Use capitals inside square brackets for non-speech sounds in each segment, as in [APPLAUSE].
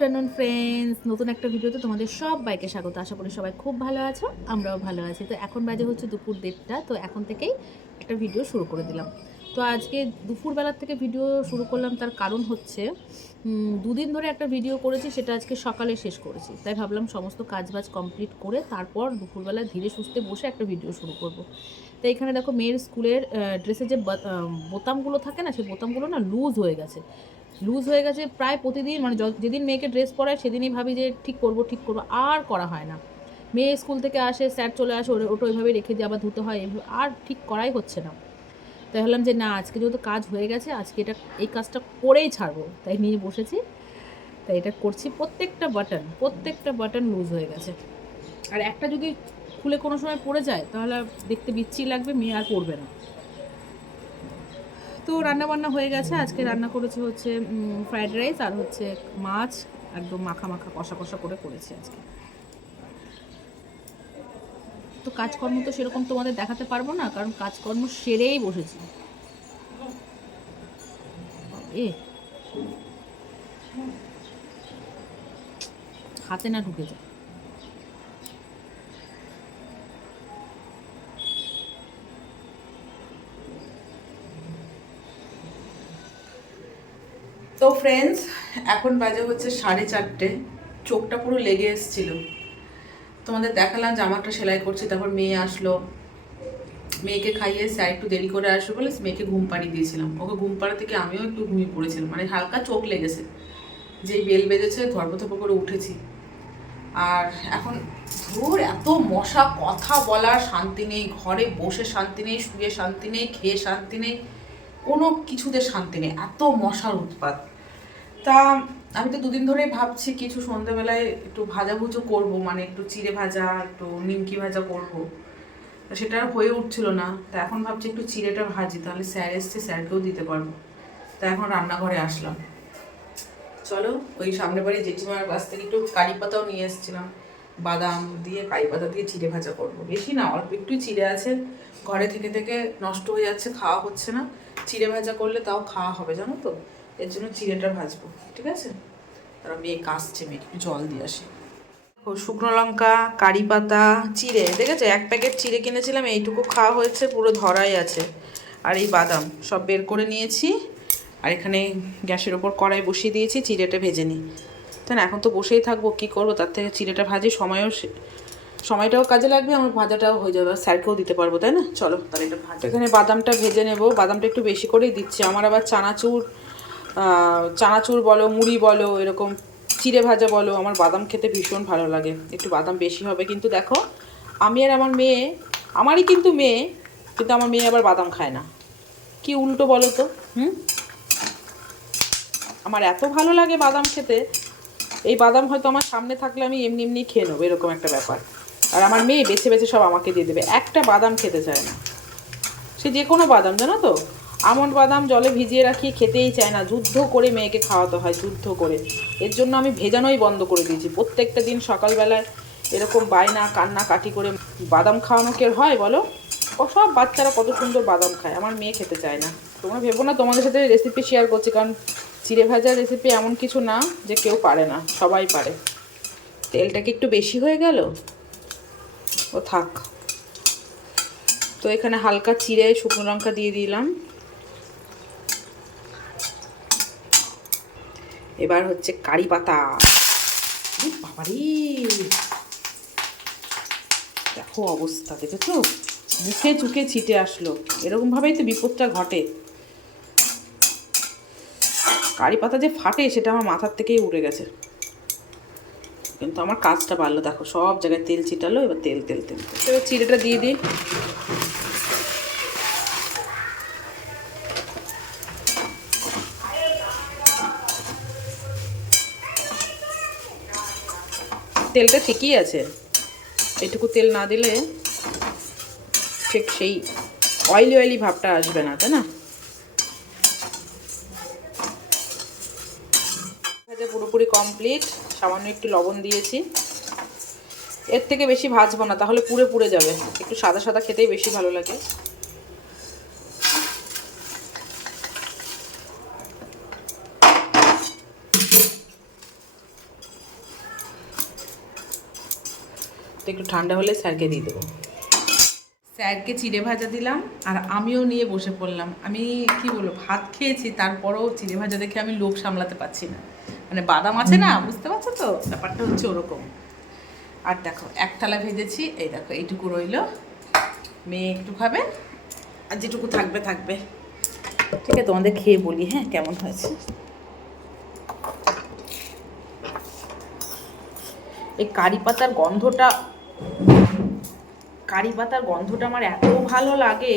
Afternoon friends নতুন একটা ভিডিওতে তোমাদের সব বাইকে স্বাগত। আশা করি সবাই খুব ভালো আছো, আমরাও ভালো আছি। তো এখন বাজে হচ্ছে দুপুর দেড়টা, তো এখন থেকেই একটা ভিডিও শুরু করে দিলাম। তো আজকে দুপুরবেলার থেকে ভিডিও শুরু করলাম, তার কারণ হচ্ছে দুদিন ধরে একটা ভিডিও করেছি, সেটা আজকে সকালে শেষ করেছি। তাই ভাবলাম সমস্ত কাজ বাজ কমপ্লিট করে তারপর দুপুরবেলা ধীরে সুস্থে বসে একটা ভিডিও শুরু করব। তো এখানে দেখো মেয়ের স্কুলের ড্রেসে যে বোতামগুলো থাকে না, সেই বোতামগুলো না লুজ হয়ে গেছে। লুজ হয়ে গেছে। প্রায় প্রতিদিন মানে যেদিন মেয়েকে ড্রেস পরায়, সেদিনই ভাবি যে ঠিক করব, ঠিক করব। আর করা হয় না। মেয়ে স্কুল থেকে আসে, স্যার চলে আসে ওটা ওইভাবে রেখে দিয়ে আবার ধুতে হয়, এভাবে আর ঠিক করাই হচ্ছে না। তাই ভাবলাম যে না, আজকে যেহেতু কাজ হয়ে গেছে, আজকে এটা, এই কাজটা করেই ছাড়বো। তাই নিয়ে বসেছি। তাই এটা করছি। প্রত্যেকটা বাটন প্রত্যেকটা বাটন লুজ হয়ে গেছে। আর একটা যদি খুলে কোনো সময় পড়ে যায়, তাহলে দেখতে বিচ্ছি লাগবে, মেয়ে আর পড়বে না। তো রান্না বান্না হয়ে গেছে। আজকে রান্না করেছি হচ্ছে ফ্রাইড রাইস আর হচ্ছে মাছ, একদম মাখা মাখা কষা কষা করে করেছি আজকে। তো কাজকর্ম তো সেরকম তোমাদের দেখাতে পারব না, কারণ কাজকর্ম সেরেই বসেছি। এ, হাতে না ঢুকে যায়। ফ্রেন্ডস এখন বাজে হচ্ছে সাড়ে চারটে। চোখটা পুরো লেগে এসেছিল। তোমাদের দেখালাম জামাটা সেলাই করছি, তারপর মেয়ে আসলো। মেয়েকে খাইয়ে স্যার একটু দেরি করে আসবে বলে মেয়েকে ঘুম পাড়িয়ে দিয়েছিলাম। ওকে ঘুম পাড়া থেকে আমিও একটু ঘুমিয়ে পড়েছিলাম। মানে হালকা চোখ লেগেছে। যেই বেল বেজেছে ধর্মথপ করে উঠেছি। আর এখন ধুর, এত মশা, কথা বলার শান্তি নেই। ঘরে বসে শান্তি নেই, শুয়ে শান্তি নেই, খেয়ে শান্তি নেই। কোনো কিছুতে শান্তি নেই। এত মশার উৎপাত। তা আমি তো দুদিন ধরেই ভাবছি কিছু সন্ধ্যাবেলায় একটু ভাজা ভুজো করব মানে একটু চিড়ে ভাজা, একটু নিমকি ভাজা করব। সেটা আর হয়ে উঠছিল না। তা এখন ভাবছি একটু চিড়েটা ভাজি, তাহলে স্যার এসছে, স্যারকেও দিতে পারব। তা এখন রান্নাঘরে আসলাম। চলো, ওই সামনে বাড়ি জেঠিমার কাছ থেকে একটু কারি পাতাও নিয়ে এসেছিলাম। বাদাম দিয়ে, কারি পাতা দিয়ে চিড়ে ভাজা করব। বেশি না, অল্প একটু চিড়ে আছে। ঘরে থেকে থেকে নষ্ট হয়ে যাচ্ছে, খাওয়া হচ্ছে না। চিড়ে ভাজা করলে তাও খাওয়া হবে, জানো তো? এর জন্য চিড়েটা ভাজবো, ঠিক আছে? তারা মেয়ে কাশছে মেয়ে একটু জল দিয়ে আসি। শুকনো লঙ্কা, কারি পাতা, চিড়ে, দেখেছ? এক প্যাকেট চিড়ে কিনেছিলাম, এইটুকু খাওয়া হয়েছে, পুরো ধরাই আছে। আর এই বাদাম, সব বের করে নিয়েছি। আর এখানে গ্যাসের ওপর কড়াই বসিয়ে দিয়েছি, চিড়েটা ভেজে নিই। তাই না? এখন তো বসেই থাকব, কী করব? তার থেকে চিড়েটা ভাজি, সময়ও সময়টাও কাজে লাগবে, আমার ভাজাটাও হয়ে যাবে। আর স্যারকেও দিতে পারব, তাই না? চলো, তাহলে এটা ভাজা। এখানে বাদামটা ভেজে নেব। বাদামটা একটু বেশি করেই দিচ্ছি। আমার আবার চানাচুর চানাচুর বলো, মুড়ি বলো, এরকম চিড়ে ভাজা বলো, আমার বাদাম খেতে ভীষণ ভালো লাগে। একটু বাদাম বেশি হবে, কিন্তু দেখো, আমি আর আমার মেয়ে, আমারই কিন্তু মেয়ে, কিন্তু আমার মেয়ে আবার বাদাম খায় না। কি উল্টো বলো তো, হুম? আমার এত ভালো লাগে বাদাম খেতে, এই বাদাম হয়তো আমার সামনে থাকলে আমি এমনি এমনি খেয়ে নেব, এরকম একটা ব্যাপার। আর আমার মেয়ে বেছে বেছে সব আমাকে দিয়ে দেবে, একটা বাদাম খেতে চায় না। সে যে কোনো বাদাম, জানো তো? আমন্ড বাদাম জলে ভিজিয়ে রাখি খেতেই চায় না, যুদ্ধ করে মেয়েকে খাওয়াতে হয়, যুদ্ধ করে। এর জন্য আমি ভেজানোই বন্ধ করে দিয়েছি। প্রত্যেকটা দিন সকালবেলায় এরকম বায়না, কান্না, কাটি করে বাদাম খাওয়ানো কে হয় বলো? ও সব বাচ্চারা কত সুন্দর বাদাম খায়, আমার মেয়ে খেতে চায় না। তোমরা ভেবো না, তোমাদের সাথে রেসিপি শেয়ার করছি, কারণ চিড়ে ভাজার রেসিপি এমন কিছু না যে কেউ পারে না, সবাই পারে। তেলটা কি একটু বেশি হয়ে গেল? ও থাক। তো এখানে হালকা চিড়ে, শুকনো লঙ্কা দিয়ে দিলাম। এবার হচ্ছে কারি পাতা। দেখো অবস্থা, দেখেছ? মুখে চুকে ছিটে আসলো। এরকম ভাবেই তো বিপদটা ঘটে। কারি পাতা যে ফাটে, সেটা আমার মাথার থেকেই উড়ে গেছে। কিন্তু আমার কাজটা বাড়লো। দেখো, সব জায়গায় তেল ছিটালো, এবার তেল তেল তেল তেল। এবার চিড়েটা দিয়ে দিই। তেলটা ঠিকই আছে। এইটুকু তেল না দিলে ঠিক সেই অয়েলি অয়েলি ভাবটা আসবে না, তাই না? পুরোপুরি কমপ্লিট সামান্য একটু লবণ দিয়েছি। এর থেকে বেশি ভাজবো না, তাহলে পুড়ে পুড়ে যাবে। একটু সাদা সাদা খেতেই বেশি ভালো লাগে। একটু ঠান্ডা হলে স্যারকে দিয়ে দেবো। স্যারকে চিড়ে ভাজা দিলাম আর আমিও নিয়ে বসে পড়লাম। আমি কি বলব ভাত খেয়েছি তারপরেও চিড়ে ভাজা দেখে আমি লোভ সামলাতে পারছি না। মানে বাদাম আছে না বুঝতে পারছ তো? ব্যাপারটা হচ্ছে ওরকম। আর দেখো এক থালা ভেজেছি এই দেখো এইটুকু রইল। মেয়ে একটু খাবে? আর যেটুকু থাকবে থাকবে। ঠিক আছে তোমাদের খেয়ে বলি হ্যাঁ কেমন হয়েছে? এই কারি পাতার গন্ধটা কারি পাতার গন্ধটা আমার এত ভালো লাগে।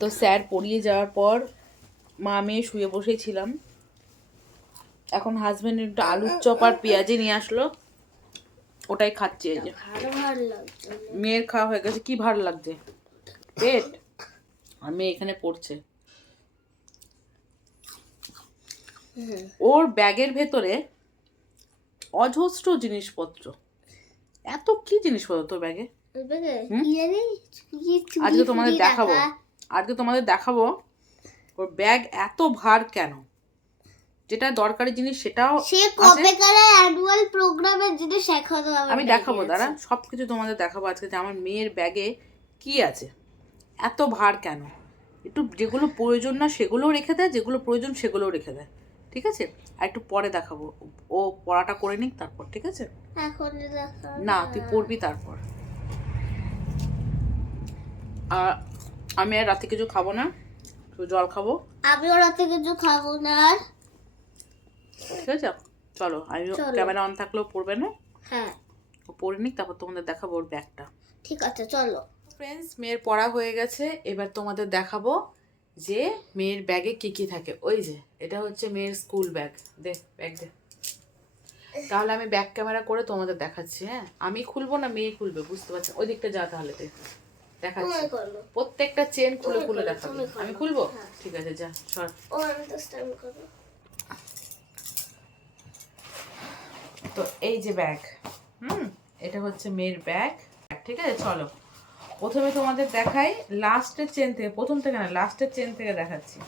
তো স্যার পড়িয়ে যাওয়ার পর মা মেয়ে শুয়ে বসেছিলাম। এখন হাজবেন্ড একটু আলুর চপ আর পেঁয়াজি নিয়ে আসলো। ওটাই খাচ্ছি এই যে। মেয়ের খাওয়া হয়ে গেছে কি ভালো লাগছে? পেট? আর মেয়ে এখানে পড়ছে। ওর ব্যাগের ভেতরে অজস্র জিনিসপত্র। এত কি জিনিসপত্র তোর ব্যাগে? আজকে তোমাদের দেখাবো। আজকে তোমাদের দেখাবো ওর ব্যাগ এত ভার কেন? যেটা দরকারি জিনিস সেটাও সে। অ্যানুয়াল জন্য শেখাতে আমি দেখাবো দাঁড়া। সব কিছু তোমাদের দেখাবো আজকে যে আমার মেয়ের ব্যাগে কি আছে। এত ভার কেন? একটু যেগুলো প্রয়োজন না সেগুলোও রেখে দেয় যেগুলো প্রয়োজন সেগুলোও রেখে দেয়। ঠিক আছে? আর একটু পরে দেখাবো। ও পড়াটা করে নিক তারপর ঠিক আছে? না তুই পড়বি তারপর। আর আমি আর রাতে কিছু খাব না? জল খাব? আমিও রাতে কিছু খাব না ঠিক আছে? চলো আমি ক্যামেরা অন থাকলেও পড়বে না? হ্যাঁ। ও পড়ে নিক তারপর তোমাদের দেখাবো ওর ব্যাগটা। ঠিক আছে চলো। ফ্রেন্ডস মেয়ের পড়া হয়ে গেছে। এবার তোমাদের দেখাবো যে মেয়ের ব্যাগে কি কি থাকে। ওই যে এটা হচ্ছে মেয়ের স্কুল ব্যাগ দে ব্যাগ দে। তাহলে আমি ব্যাক ক্যামেরা করে তোমাদের দেখাচ্ছি হ্যাঁ? আমি খুলবো না মেয়ে খুলবে বুঝতে পারছি? ওই দিকটা যা তাহলে দেখাচ্ছি। প্রত্যেকটা চেন খুলে খুলে দেখাবি। আমি খুলবো? হ্যাঁ। ঠিক আছে যা সর ও আমি তো এই যে ব্যাগ হুম? এটা হচ্ছে মেয়ের ব্যাগ ঠিক আছে চলো। প্রথমে তোমাদের দেখাই লাস্টের চেন থেকে প্রথম থেকে না লাস্টের চেন থেকে দেখাচ্ছি।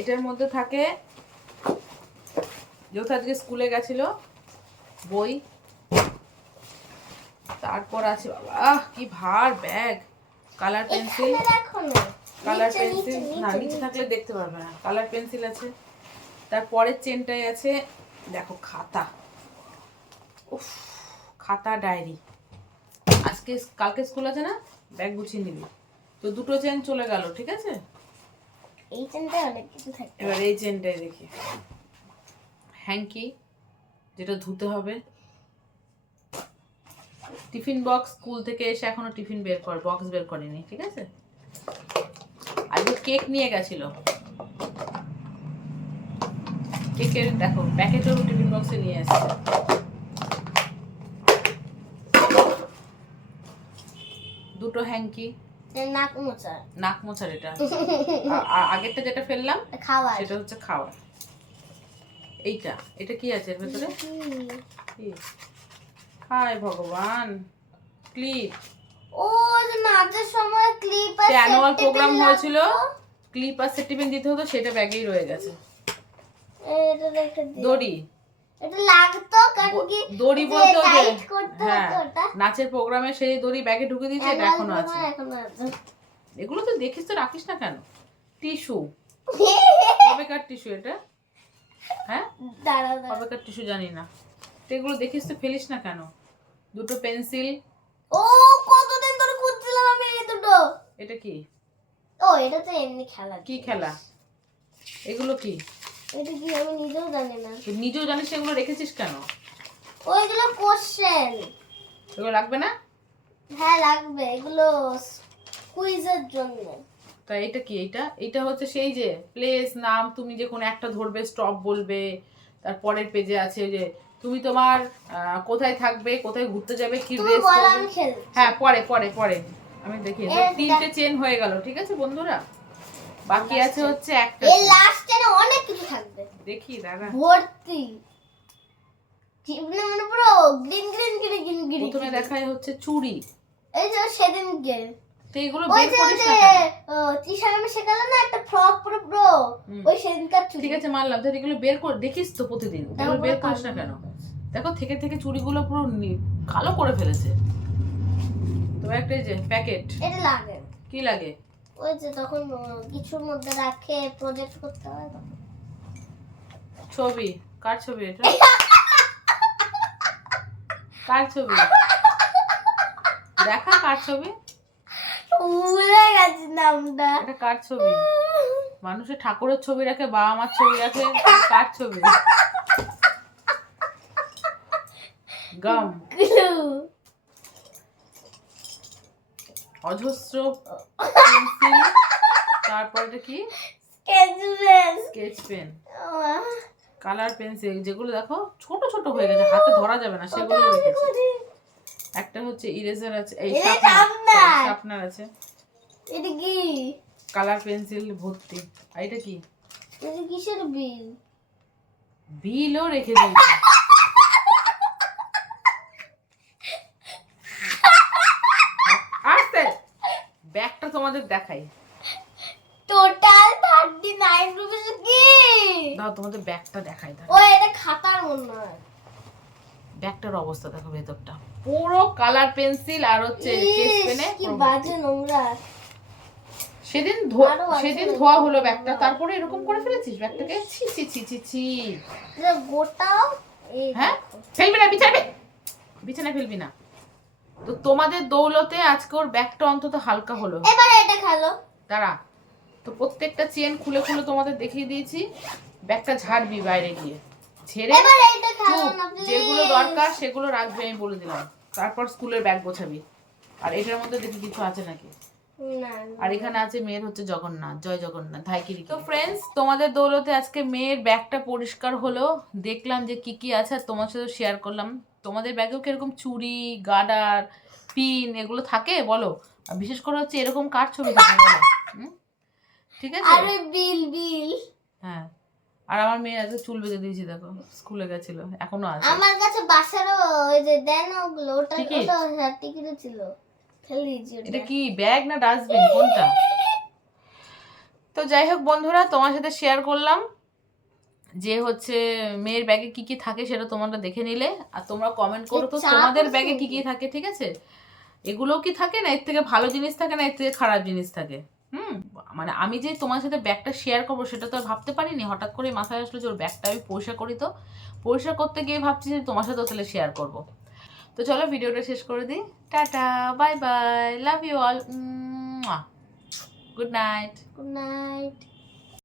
এটার মধ্যে থাকে যেহেতু আজকে স্কুলে গেছিল বই। তারপর আছে বাবা কি ভার bag colour pencil colour pencil না নিচে থাকলে দেখতে পারবে না। কালার পেন্সিল আছে। তারপরের চেনটাই আছে দেখো খাতা। উফ খাতা ডায়েরি। আজকে কালকে স্কুল আছে না? ব্যাগ গুছিয়ে নিবি। তো দুটো চেন চলে গেল ঠিক আছে? এই চেনটায় অনেক কিছু থাকে। এবার এই চেনটাই দেখি। হ্যাঙ্কি যেটা ধুতে হবে। টিফিন বক্স স্কুল থেকে এসে এখনও টিফিন বের কর বক্স বের করেনি ঠিক আছে? আজকে কেক নিয়ে গেছিল। কেকের দেখো প্যাকেটও টিফিন বক্সে নিয়ে এসেছে। দুটো হ্যাঙ্কি নাক মোচা। নাক মোছার এটা। আগেরটা যেটা ফেললাম খাওয়ার। সেটা হচ্ছে খাওয়ার। এইটা এটা কি আছে এর ভেতরে? হায় ভগবান ক্লিপ। ও নাচের সময় ক্লিপ আর অ্যানুয়াল প্রোগ্রাম হয়েছিল ক্লিপ আর সেটিপেন দিতে হতো সেটা ব্যাগেই রয়ে গেছে। এটা দড়ি। দড়ি বলতে হ্যাঁ নাচের প্রোগ্রামে সেই দড়ি ব্যাগে ঢুকে দিয়েছে এটা এখনও আছে এগুলো তো দেখিস তো রাখিস না কেন? টিস্যু। কবেকার টিস্যু এটা। হ্যাঁ? কবেকার টিস্যু জানি না। তো এগুলো দেখিস তো ফেলিস না কেন? দুটো পেন্সিল। ও কতদিন ধরে খুঁজছিলাম আমি এই দুটো। এটা কি? ও এটা তো এমনি খেলা। কি খেলা? এগুলো কি? এটা কি আমি নিজেও জানি না। নিজেও জানিস রেখেছিস কেন? ওইগুলো কোশ্চেন এগুলো লাগবে না? হ্যাঁ লাগবে। এগুলো কুইজের জন্য। তা এটা কি? এটা এটা হচ্ছে সেই যে প্লেস নাম তুমি যে কোনো একটা ধরবে স্টপ বলবে তারপরের পেজে আছে যে তুমি তোমার কোথায় থাকবে কোথায় ঘুরতে যাবে কি খেলব হ্যাঁ পরে পরে পরে। আমি দেখি তিনটে চেন হয়ে গেল ঠিক আছে বন্ধুরা? বাকি আছে হচ্ছে একটা এই লাস্টে অনেক কিছু থাকবে। দেখি দাদা ভর্তি। মানে পুরো green green green green green প্রথমে দেখায় হচ্ছে চুড়ি। এই যে সেদিনকে। তো এগুলো বের করিস না? টিশার্ট আমি শেখালো না একটা ফ্রক পুরো পুরো। ওই সেদিনকার চুড়ি। ঠিক আছে মানলাম। তাহলে এগুলো বের কর দেখিস তো প্রতিদিন। এগুলো বের করিস না কেন? দেখো থেকে থেকে চুড়িগুলো পুরো কালো করে ফেলেছে। তবে একটা এই যে প্যাকেট। এটা লাগে। কি লাগে? ওই যে তখন কিছুর মধ্যে রাখে প্রজেক্ট করতে হয়। ছবি? কার ছবি এটা? কার ছবি? দেখা কার ছবি? ভুলে গেছি নামটা। এটা কার ছবি? মানুষের ঠাকুরের ছবি রাখে বাবা মার ছবি রাখে কার ছবি? [LAUGHS] গাম। অজস্র পেন্সিল তারপর এটা কি? স্কেচ পেন কালার পেন্সিল যেগুলো দেখো ছোট ছোট হয়ে গেছে হাতে ধরা যাবে না সেগুলো রেখেছে। একটা হচ্ছে ইরেজার আছে এই শার্পনার আছে। এটা কি? কালার পেন্সিল ভর্তি। আর এটা কি? এটা কিসের বিল? বিলও রেখে দিয়েছে আসতে ব্যাগটা তোমাদের দেখাই। টোটাল থার্টি নাইন রুপিস কি? দাও তোমাদের ব্যাগটা দেখাই দাও ও এটা খাতার মনে হয়। ব্যাগটার অবস্থা দেখো ভেতরটা। পুরো কালার পেন্সিল আর হচ্ছে ইস, পেনে কি বাজে নোংরা। সেদিন ধো- আরও আছে সেদিন ধোয়া হলো ব্যাগটা তারপরে এরকম করে ফেলেছিস ব্যাগটাকে? ছি ছি ছি ছি ছি। গোটাও? হ্যাঁ? ফেলবি না বিছাবে বিছানায় ফেলবি না। তো তোমাদের দৌলতে আজকে ওর ব্যাগটা অন্তত হালকা হলো। এবার এটা খেলো। দাঁড়া তো প্রত্যেকটা চেন খুলে খুলে তোমাদের দেখিয়ে দিয়েছি ব্যাগটা ঝাড়বি বাইরে গিয়ে। ছেড়ে এবার এটা খেলো চুপ, না যেগুলো দরকার সেগুলো রাখবি আমি বলে দিলাম। তারপর স্কুলের ব্যাগ গোছাবি। আর এটার মধ্যে দেখি কিছু আছে নাকি? আর এখানে আছে মেয়ের হচ্ছে জগন্নাথ জয় জগন্নাথ ধাইকিরি তো ফ্রেন্ডস তোমাদের দৌলতে আজকে মেয়ের ব্যাগটা পরিষ্কার হলো দেখলাম যে কি কি আছে আর তোমার সাথে শেয়ার করলাম। তোমাদের ব্যাগেও কীরকম চুড়ি গার্ডার পিন এগুলো থাকে বলো? আর বিশেষ করে হচ্ছে এরকম কার ছবি থাকে হুম? ঠিক আছে? আরে বিল বিল। হ্যাঁ। আর আমার মেয়ে আজকে চুল বেঁধে দিয়েছি দেখো স্কুলে গেছিল এখনও আছে। আমার কাছে বাসারও ওই যে দেন ওগুলো ওটা? ওটা টিকিটও ছিল। এটা কি ব্যাগ না ডাস্টবিন? কোনটা? তো যাই হোক বন্ধুরা তোমার সাথে শেয়ার করলাম যে হচ্ছে মেয়ের ব্যাগে কি কি থাকে সেটা তোমরা দেখে নিলে। আর তোমরা কমেন্ট করো তো তোমাদের ব্যাগে কি কি থাকে ঠিক আছে? এগুলো কি থাকে না? এর থেকে ভালো জিনিস থাকে না? এর থেকে খারাপ জিনিস থাকে? হুম? মানে আমি যে তোমার সাথে ব্যাগটা শেয়ার করব সেটা তো আর ভাবতে পারিনি। হঠাৎ করে মাথায় আসলো যে ওর ব্যাগটা আমি পরিষ্কার করি তো। পরিষ্কার করতে গিয়ে ভাবছি যে তোমার সাথেও তাহলে শেয়ার করব। তো চলো ভিডিওটা শেষ করে দিই। Tata bye bye love you all good night good night